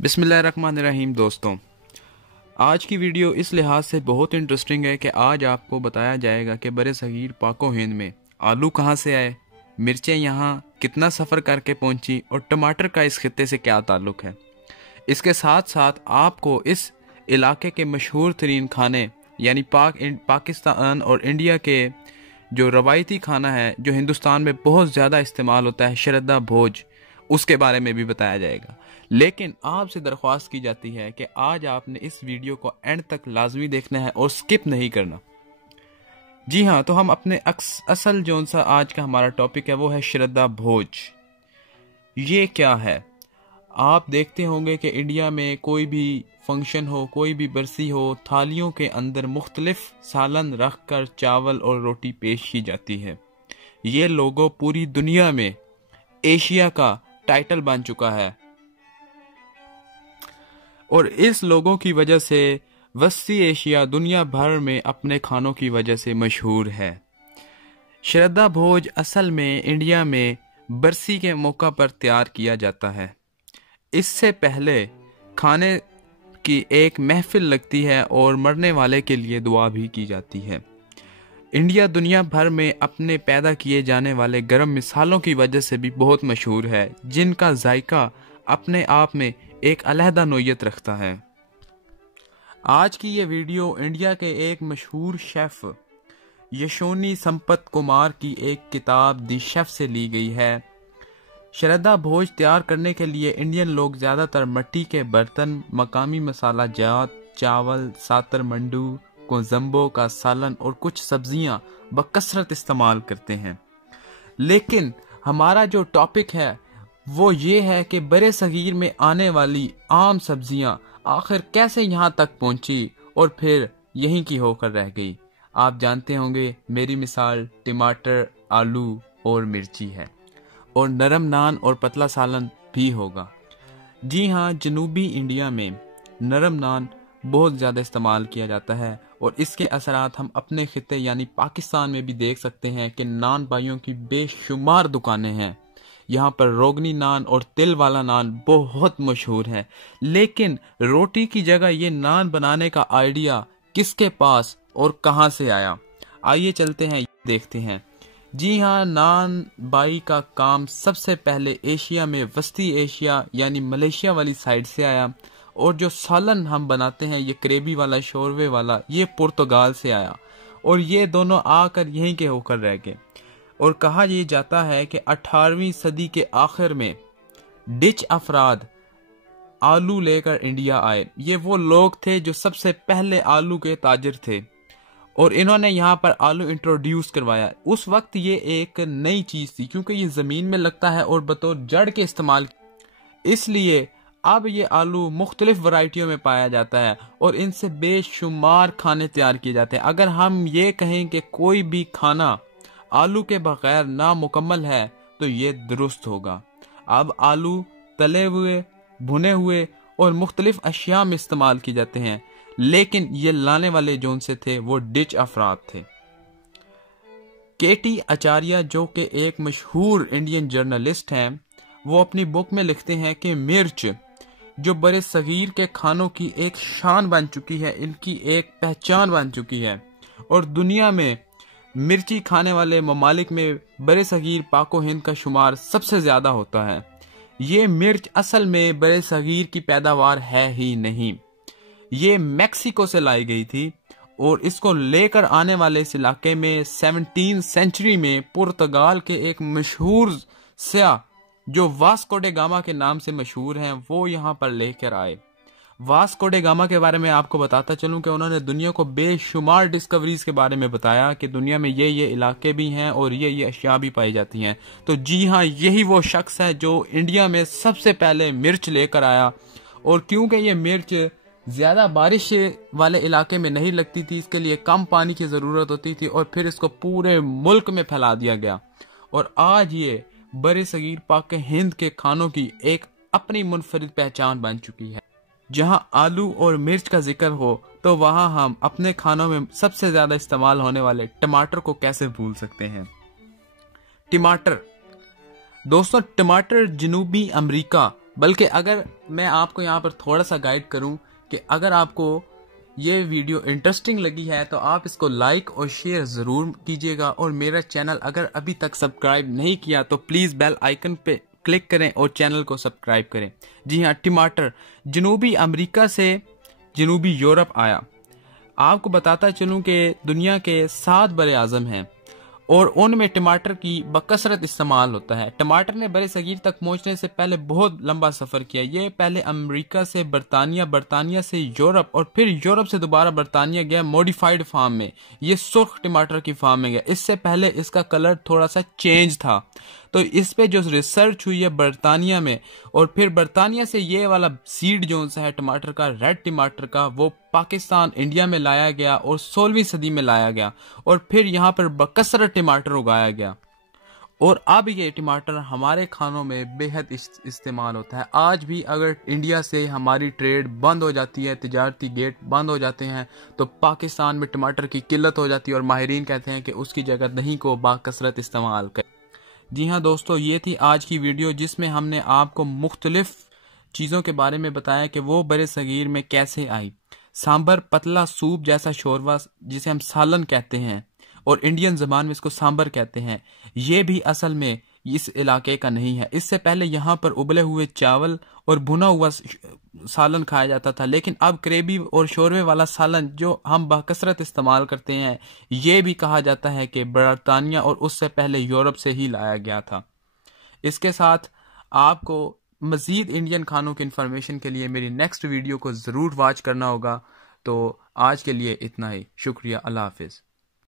बिस्मिल्लाहिर्रहमानिर्रहीम। दोस्तों, आज की वीडियो इस लिहाज से बहुत इंटरेस्टिंग है कि आज आपको बताया जाएगा कि बरे सगीर पाको हिंद में आलू कहाँ से आए, मिर्चें यहाँ कितना सफ़र करके पहुँची और टमाटर का इस खित्ते से क्या ताल्लुक़ है। इसके साथ साथ आपको इस इलाके के मशहूर तरीन खाने यानी पाकिस्तान और इंडिया के जो रवायती खाना है जो हिंदुस्तान में बहुत ज़्यादा इस्तेमाल होता है, श्रद्धा भोज, उसके बारे में भी बताया जाएगा। लेकिन आपसे दरख्वास्त की जाती है कि आज आपने इस वीडियो को एंड तक लाजमी देखना है और स्किप नहीं करना। जी हाँ, तो हम अपने असल जोन सा आज का हमारा टॉपिक है वो है श्रद्धा भोज। ये क्या है? आप देखते होंगे कि इंडिया में कोई भी फंक्शन हो, कोई भी बरसी हो, थालियों के अंदर मुख्तलिफ सालन रख कर चावल और रोटी पेश की जाती है। ये लोगों पूरी दुनिया में एशिया का टाइटल बन चुका है और इस लोगों की वजह से वस्ती एशिया दुनिया भर में अपने खानों की वजह से मशहूर है। श्रद्धा भोज असल में इंडिया में बरसी के मौका पर तैयार किया जाता है। इससे पहले खाने की एक महफिल लगती है और मरने वाले के लिए दुआ भी की जाती है। इंडिया दुनिया भर में अपने पैदा किए जाने वाले गर्म मिसालों की वजह से भी बहुत मशहूर है, जिनका जायका अपने आप में एक अलहदा नोयत रखता है। आज की ये वीडियो इंडिया के एक मशहूर शेफ यशोनी संपत कुमार की एक किताब दी शेफ से ली गई है। श्रद्धा भोज तैयार करने के लिए इंडियन लोग ज़्यादातर मिट्टी के बर्तन, मकामी मसाला जात, चावल, सातर मंडू, कोजम्बो का सालन और कुछ सब्जियां बकसरत इस्तेमाल करते हैं। लेकिन हमारा जो टॉपिक है वो ये है कि बरे सगीर में आने वाली आम सब्जियां आखिर कैसे यहाँ तक पहुँची और फिर यहीं की होकर रह गई। आप जानते होंगे मेरी मिसाल टमाटर, आलू और मिर्ची है, और नरम नान और पतला सालन भी होगा। जी हाँ, जनूबी इंडिया में नरम नान बहुत ज़्यादा इस्तेमाल किया जाता है और इसके असरात हम अपने खिते यानी पाकिस्तान में भी देख सकते हैं कि नान भाइयों की बेशुमार दुकानें हैं। यहाँ पर रोगनी नान और तिल वाला नान बहुत मशहूर है। लेकिन रोटी की जगह ये नान बनाने का आइडिया किसके पास और कहाँ से आया? आइए चलते हैं, देखते हैं। जी हाँ, नान बाई का काम सबसे पहले एशिया में वस्ती एशिया यानी मलेशिया वाली साइड से आया, और जो सालन हम बनाते हैं ये करेबी वाला, शोरवे वाला, ये पुर्तगाल से आया और ये दोनों आकर यहीं के होकर रह गए। और कहा यह जाता है कि 18वीं सदी के आखिर में डिच अफराद आलू लेकर इंडिया आए। ये वो लोग थे जो सबसे पहले आलू के ताजिर थे और इन्होंने यहाँ पर आलू इंट्रोड्यूस करवाया। उस वक्त ये एक नई चीज़ थी क्योंकि ये ज़मीन में लगता है और बतौर जड़ के इस्तेमाल, इसलिए अब ये आलू मुख्तलिफ वैरायटियों में पाया जाता है और इनसे बेशुमार खाने तैयार किए जाते हैं। अगर हम ये कहें कि कोई भी खाना आलू के बगैर नामुकम्मल है तो ये दुरुस्त होगा। अब आलू तले हुए, भुने हुए और मुख्तलिफ अशिया में इस्तेमाल किए जाते हैं, लेकिन ये लाने वाले जोन से थे वो डिच अफराद थे। केटी आचार्य जो कि एक मशहूर इंडियन जर्नलिस्ट हैं, वो अपनी बुक में लिखते हैं कि मिर्च जो बड़े सगीर के खानों की एक शान बन चुकी है, इनकी एक पहचान बन चुकी है और दुनिया में मिर्ची खाने वाले ममालिक में बड़े सगीर पाको हिंद का शुमार सबसे ज़्यादा होता है। ये मिर्च असल में बड़े सगीर की पैदावार है ही नहीं, ये मैक्सिको से लाई गई थी और इसको लेकर आने वाले इस इलाके में 17वीं सेंचुरी में पुर्तगाल के एक मशहूर सयाह जो वास्को डे गामा के नाम से मशहूर हैं, वो यहाँ पर लेकर आए। वास्को डे गामा के बारे में आपको बताता चलूं कि उन्होंने दुनिया को बेशुमार डिस्कवरीज के बारे में बताया कि दुनिया में ये इलाके भी हैं और ये अशिया भी पाई जाती हैं। तो जी हाँ, यही वो शख्स है जो इंडिया में सबसे पहले मिर्च लेकर आया। और क्योंकि ये मिर्च ज़्यादा बारिश वाले इलाके में नहीं लगती थी, इसके लिए कम पानी की ज़रूरत होती थी और फिर इसको पूरे मुल्क में फैला दिया गया और आज ये बड़े सगीर पाक हिंद के खानों की एक अपनी मुनफरिद पहचान बन चुकी है। जहां आलू और मिर्च का जिक्र हो तो वहां हम अपने खानों में सबसे ज़्यादा इस्तेमाल होने वाले टमाटर को कैसे भूल सकते हैं। टमाटर दोस्तों, टमाटर जनूबी अमेरिका بلکہ اگر میں آپ کو یہاں پر تھوڑا سا گائیڈ کروں کہ اگر آپ کو یہ ویڈیو انٹرسٹنگ لگی ہے تو آپ اس کو لائک اور شیئر ضرور کیجیے گا، اور میرا چینل اگر ابھی تک سبسکرائب نہیں کیا تو پلیز بیل آئیکن پہ کلک کریں اور چینل کو سبسکرائب کریں۔ جی ہاں، ٹماٹر جنوبی امریکہ سے جنوبی یورپ آیا۔ آپ کو بتاتا چلوں کہ دنیا کے 7 بر اعظم ہیں اور ان میں ٹماٹر کی بکثرت استعمال ہوتا ہے۔ ٹماٹر نے برِ صغیر تک پہنچنے سے پہلے بہت لمبا سفر کیا۔ یہ پہلے امریکہ سے برطانیہ، برطانیہ سے یورپ اور پھر یورپ سے دوبارہ برطانیہ گیا موڈیفائیڈ فارم میں۔ یہ سرخ ٹماٹر کی فارم میں گیا۔ اس سے پہلے اس کا کلر تھوڑا سا چینج تھا، تو اس پہ جو ریسرچ ہوئی ہے برطانیہ میں، اور پھر برطانیہ سے یہ والا سیڈ جو ہے ٹماٹر کا، ریڈ ٹماٹر کا، وہ پاکستان انڈیا میں لایا گیا اور 16ویں صدی میں لایا گیا، اور پھر یہاں پر بکثرت ٹماٹر اگایا گیا، اور اب یہ ٹماٹر ہمارے کھانوں میں بے حد استعمال ہوتا ہے۔ آج بھی اگر انڈیا سے ہماری ٹریڈ بند ہو جاتی ہے، تجارتی گیٹ بند ہو جاتے ہیں، تو پاکستان میں ٹماٹر کی قلت ہو جاتی ہے، اور ماہرین کہتے ہیں کہ اس کی جگہ دہی کو باکثرت استعمال کریں۔ جی ہاں دوستو، یہ تھی آج کی ویڈیو جس میں ہم نے آپ کو مختلف چیزوں کے بارے میں بتایا کہ وہ برِ صغیر میں کیسے آئی۔ سامبر پتلا سوپ جیسا شوروا جسے ہم سالن کہتے ہیں، اور انڈین زبان میں اس کو سامبر کہتے ہیں، یہ بھی اصل میں اس علاقے کا نہیں ہے۔ اس سے پہلے یہاں پر ابلے ہوئے چاول اور بھنا ہوا سالن کھایا جاتا تھا، لیکن اب گریوی اور شوربے والا سالن جو ہم بکثرت استعمال کرتے ہیں، یہ بھی کہا جاتا ہے کہ برطانیہ اور اس سے پہلے یورپ سے ہی لایا گیا تھا۔ اس کے ساتھ آپ کو مزید انڈین کھانوں کی انفارمیشن کے لیے میری نیکسٹ ویڈیو کو ضرور واچ کرنا ہوگا۔ تو آج کے لیے اتنا ہی، شکریہ، اللہ حافظ۔